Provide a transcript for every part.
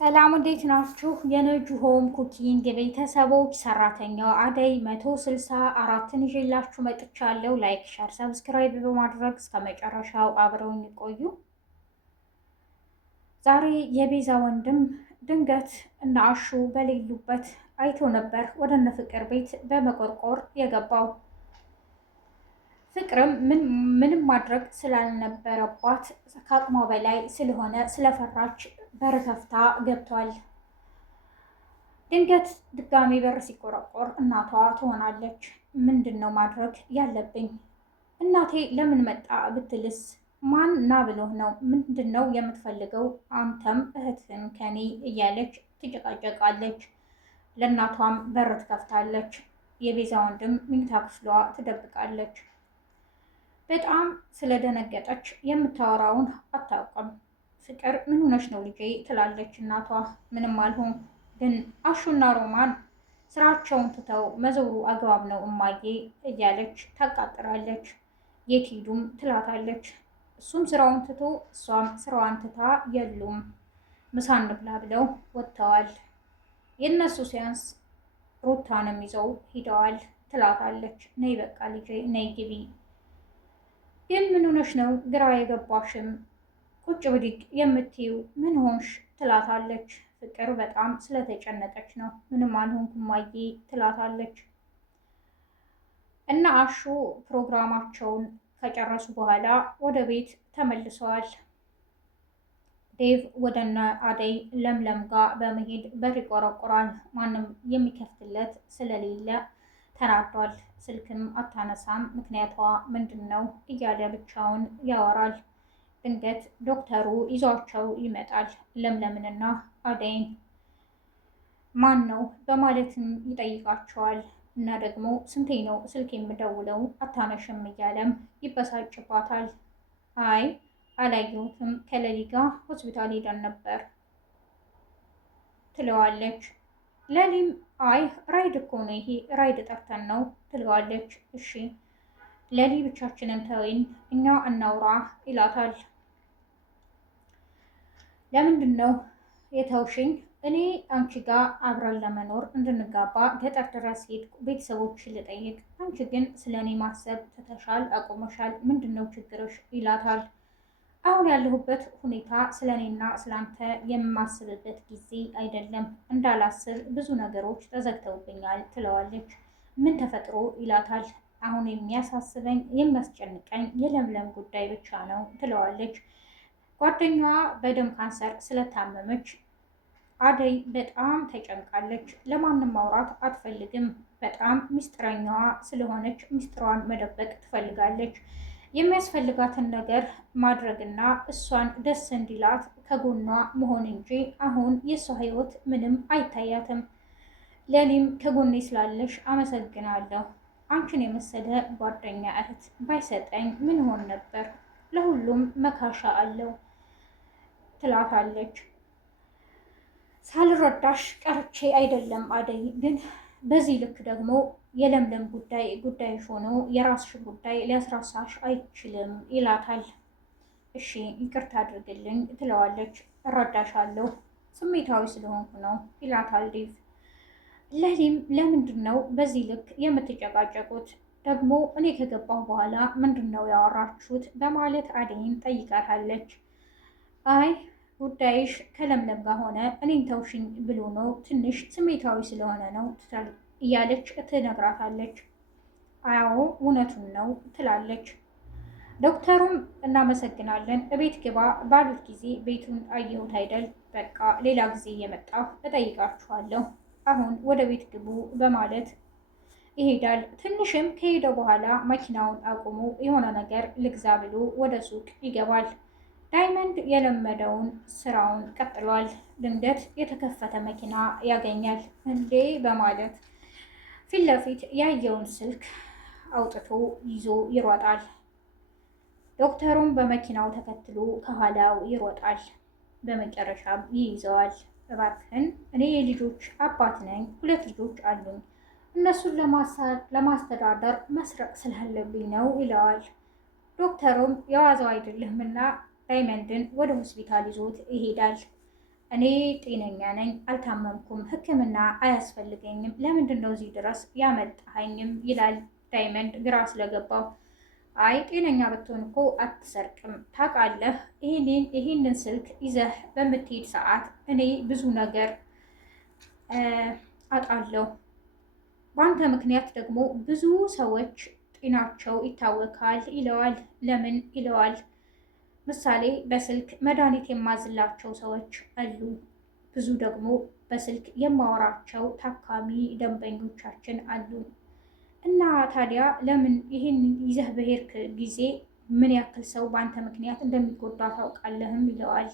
ሰላም እንዴት ናችሁ? የነጁ ሆም ኩኪንግ ቤተሰቦች ሰራተኛው አደይ 164ን ይዤላችሁ መጥቻለሁ። ላይክ፣ ሸር፣ ሰብስክራይብ በማድረግ እስከ መጨረሻው አብረውን ይቆዩ። ዛሬ የቤዛ ወንድም ድንገት እነ አሹ በሌሉበት አይቶ ነበር ወደ እነ ፍቅር ቤት በመቆርቆር የገባው። ፍቅርም ምንም ማድረግ ስላልነበረባት ከአቅሟ በላይ ስለሆነ ስለፈራች በር ከፍታ ገብቷል። ድንገት ድጋሚ በር ሲቆረቆር እናቷ ትሆናለች። ምንድን ነው ማድረግ ያለብኝ? እናቴ ለምን መጣ ብትልስ? ማን ና ብሎህ ነው? ምንድን ነው የምትፈልገው? አንተም እህትህን ከኔ እያለች ትጨቃጨቃለች። ለእናቷም በር ትከፍታለች። የቤዛ ወንድም መኝታ ክፍሏ ትደብቃለች። በጣም ስለደነገጠች የምታወራውን አታውቅም። ፍቅር ምን ሆነሽ ነው ልጄ ትላለች እናቷ። ምንም አልሆን፣ ግን አሹና ሮማን ስራቸውን ትተው መዞሩ አግባብ ነው እማዬ እያለች ታቃጥራለች። የት ሄዱም ትላታለች። እሱም ስራውን ትቶ እሷም ስራዋን ትታ የሉም ምሳ እንብላ ብለው ወጥተዋል። የእነሱ ሲያንስ ሩታንም ይዘው ሂደዋል ትላታለች። ነይ በቃ ልጄ ነይ ግቢ። ግን ምን ሆነሽ ነው ግራ የገባሽም? ቁጭ ብድግ የምትይው ምን ሆንሽ? ትላታለች። ፍቅር በጣም ስለተጨነቀች ነው። ምንም አልሆንኩም እማዬ ትላታለች። እና አሹ ፕሮግራማቸውን ከጨረሱ በኋላ ወደ ቤት ተመልሰዋል። ዴቭ ወደነ አደይ ለምለም ጋር በመሄድ በር ይቆረቁራል። ማንም የሚከፍትለት ስለሌለ ተናዷል። ስልክም አታነሳም። ምክንያቷ ምንድን ነው እያለ ብቻውን ያወራል። ድንገት ዶክተሩ ይዟቸው ይመጣል። ለምለምንና አደይን ማን ነው በማለትም ይጠይቃቸዋል። እና ደግሞ ስንቴ ነው ስልክ የምደውለው አታነሽም እያለም ይበሳጭባታል። አይ አላየሁትም፣ ከሌሊ ጋር ሆስፒታል ሄደን ነበር ትለዋለች። ለሊም አይ ራይድ እኮ ነው ይሄ ራይድ ጠርተን ነው ትለዋለች። እሺ ለሊ ብቻችንን ተወን እኛ እናውራ ይላታል። ለምንድን ነው የተውሽኝ? እኔ አንቺ ጋር አብረን ለመኖር እንድንጋባ ገጠር ድረስ ሄድኩ ቤተሰቦችሽን ልጠይቅ። አንቺ ግን ስለ እኔ ማሰብ ትተሻል፣ አቁመሻል። ምንድን ነው ችግርሽ? ይላታል። አሁን ያለሁበት ሁኔታ ስለ እኔና ስላንተ የማስብበት ጊዜ አይደለም። እንዳላስብ ብዙ ነገሮች ተዘግተውብኛል ትለዋለች። ምን ተፈጥሮ? ይላታል። አሁን የሚያሳስበኝ የሚያስጨንቀኝ የለምለም ጉዳይ ብቻ ነው ትለዋለች። ጓደኛዋ በደም ካንሰር ስለታመመች አደይ በጣም ተጨንቃለች። ለማንም ማውራት አትፈልግም። በጣም ምስጢረኛዋ ስለሆነች ምስጢሯን መደበቅ ትፈልጋለች። የሚያስፈልጋትን ነገር ማድረግና እሷን ደስ እንዲላት ከጎኗ መሆን እንጂ አሁን የእሷ ህይወት ምንም አይታያትም። ለሊም ከጎኔ ስላለሽ አመሰግናለሁ። አንቺን የመሰለ ጓደኛ እህት ባይሰጠኝ ምን ሆን ነበር? ለሁሉም መካሻ አለው ትላታለች። ሳልረዳሽ ቀርቼ አይደለም አደይ፣ ግን በዚህ ልክ ደግሞ የለምለም ጉዳይ ሆኖ የራስሽ ጉዳይ ሊያስራሳሽ አይችልም ይላታል። እሺ ይቅርታ አድርግልኝ ትለዋለች። እረዳሻለሁ፣ ስሜታዊ ስለሆንኩ ነው ይላታል ዴቭ። ለሊም ለምንድን ነው በዚህ ልክ የምትጨቃጨቁት? ደግሞ እኔ ከገባሁ በኋላ ምንድን ነው ያወራችሁት? በማለት አደይን ጠይቃታለች። አይ ጉዳይሽ ከለምለም ጋር ሆነ እኔን ተውሽኝ ብሎ ነው፣ ትንሽ ስሜታዊ ስለሆነ ነው እያለች ትነግራታለች። አዎ እውነቱን ነው ትላለች። ዶክተሩም እናመሰግናለን፣ እቤት ግባ ባሉት ጊዜ ቤቱን አየሁት አይደል? በቃ ሌላ ጊዜ እየመጣሁ እጠይቃችኋለሁ፣ አሁን ወደ ቤት ግቡ በማለት ይሄዳል። ትንሽም ከሄደ በኋላ መኪናውን አቁሞ የሆነ ነገር ልግዛ ብሎ ወደ ሱቅ ይገባል። ዳይመንድ የለመደውን ስራውን ቀጥሏል። ድንገት የተከፈተ መኪና ያገኛል። እንዴ በማለት ፊት ለፊት ያየውን ስልክ አውጥቶ ይዞ ይሮጣል። ዶክተሩም በመኪናው ተከትሎ ከኋላው ይሮጣል። በመጨረሻም ይይዘዋል። እባክህን እኔ የልጆች አባት ነኝ፣ 2 ልጆች አሉኝ፣ እነሱን ለማስተዳደር መስረቅ ስላለብኝ ነው ይለዋል። ዶክተሩም የዋዛው አይደለምና ዳይመንድን ወደ ሆስፒታል ይዞት ይሄዳል። እኔ ጤነኛ ነኝ፣ አልታመምኩም፣ ሕክምና አያስፈልገኝም፣ ለምንድን ነው እዚህ ድረስ ያመጣኸኝም ይላል ዳይመንድ ግራ ስለገባው። አይ ጤነኛ ብትሆን እኮ አትሰርቅም ታውቃለህ። ይህንን ስልክ ይዘህ በምትሄድ ሰዓት እኔ ብዙ ነገር አጣለሁ። በአንተ ምክንያት ደግሞ ብዙ ሰዎች ጤናቸው ይታወካል ይለዋል። ለምን ይለዋል። ምሳሌ በስልክ መድኃኒት የማዝላቸው ሰዎች አሉ። ብዙ ደግሞ በስልክ የማወራቸው ታካሚ ደንበኞቻችን አሉ። እና ታዲያ ለምን ይህን ይዘህ በሄድክ ጊዜ ምን ያክል ሰው በአንተ ምክንያት እንደሚጎዳ ታውቃለህም ይለዋል።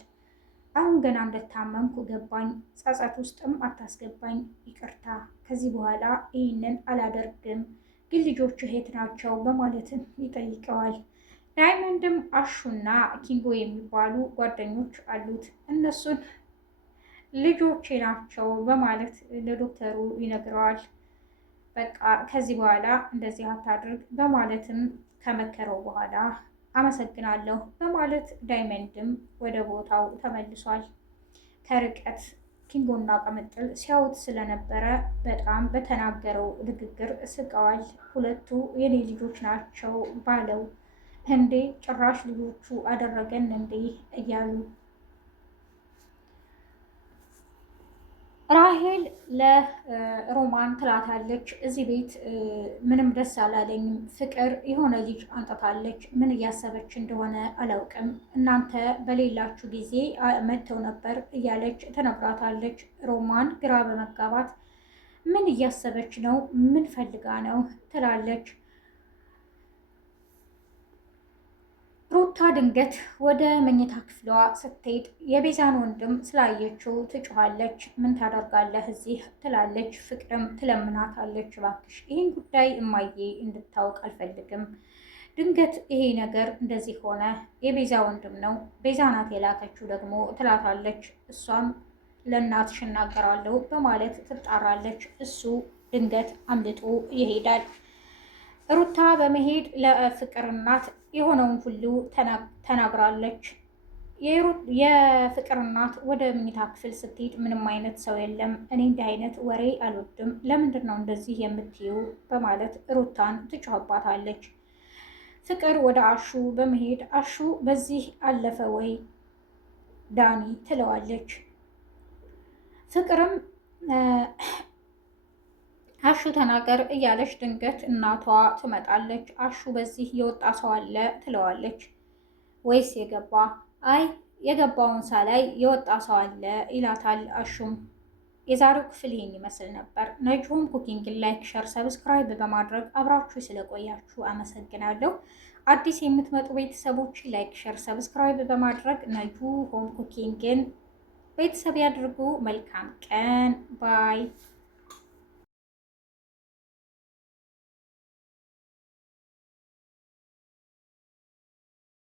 አሁን ገና እንደታመምኩ ገባኝ። ጸጸት ውስጥም አታስገባኝ፣ ይቅርታ። ከዚህ በኋላ ይህንን አላደርግም። ግን ልጆችህ የት ናቸው በማለትም ይጠይቀዋል። ዳይመንድም አሹና ኪንጎ የሚባሉ ጓደኞች አሉት። እነሱን ልጆቼ ናቸው በማለት ለዶክተሩ ይነግረዋል። በቃ ከዚህ በኋላ እንደዚህ አታድርግ በማለትም ከመከረው በኋላ አመሰግናለሁ በማለት ዳይመንድም ወደ ቦታው ተመልሷል። ከርቀት ኪንጎና ቅምጥል ሲያዩት ስለነበረ በጣም በተናገረው ንግግር ስቀዋል። ሁለቱ የኔ ልጆች ናቸው ባለው እንዴ ጭራሽ ልጆቹ አደረገን እንዴ እያሉ ራሄል ለሮማን ትላታለች። እዚህ ቤት ምንም ደስ አላለኝም። ፍቅር የሆነ ልጅ አንጥታለች። ምን እያሰበች እንደሆነ አላውቅም። እናንተ በሌላችሁ ጊዜ መጥተው ነበር እያለች ትነግራታለች። ሮማን ግራ በመጋባት ምን እያሰበች ነው? ምን ፈልጋ ነው ትላለች። ሩታ ድንገት ወደ መኝታ ክፍሏ ስትሄድ የቤዛን ወንድም ስላየችው ትጮኻለች። ምን ታደርጋለህ እዚህ ትላለች። ፍቅርም ትለምናታለች፣ እባክሽ ይህን ጉዳይ እማዬ እንድታውቅ አልፈልግም። ድንገት ይሄ ነገር እንደዚህ ሆነ፣ የቤዛ ወንድም ነው፣ ቤዛ ናት የላከችው ደግሞ ትላታለች። እሷም ለእናትሽ እናገራለሁ በማለት ትጣራለች። እሱ ድንገት አምልጦ ይሄዳል። ሩታ በመሄድ ለፍቅር እናት የሆነውን ሁሉ ተናግራለች። የፍቅር እናት ወደ መኝታ ክፍል ስትሄድ ምንም አይነት ሰው የለም። እኔ እንዲህ አይነት ወሬ አልወድም፣ ለምንድን ነው እንደዚህ የምትይው በማለት ሩታን ትጮህባታለች። ፍቅር ወደ አሹ በመሄድ አሹ በዚህ አለፈ ወይ ዳኒ ትለዋለች። ፍቅርም አሹ ተናገር እያለች ድንገት እናቷ ትመጣለች። አሹ በዚህ የወጣ ሰው አለ ትለዋለች። ወይስ የገባ? አይ የገባውን ሳላይ የወጣ ሰው አለ ይላታል። አሹም የዛሬው ክፍል ይህን ይመስል ነበር። ነጅሆም ኩኪንግን ላይክ፣ ሸር፣ ሰብስክራይብ በማድረግ አብራችሁ ስለቆያችሁ አመሰግናለሁ። አዲስ የምትመጡ ቤተሰቦች ላይክ፣ ሸር፣ ሰብስክራይብ በማድረግ ነጅሆም ኩኪንግን ቤተሰብ ያድርጉ። መልካም ቀን ባይ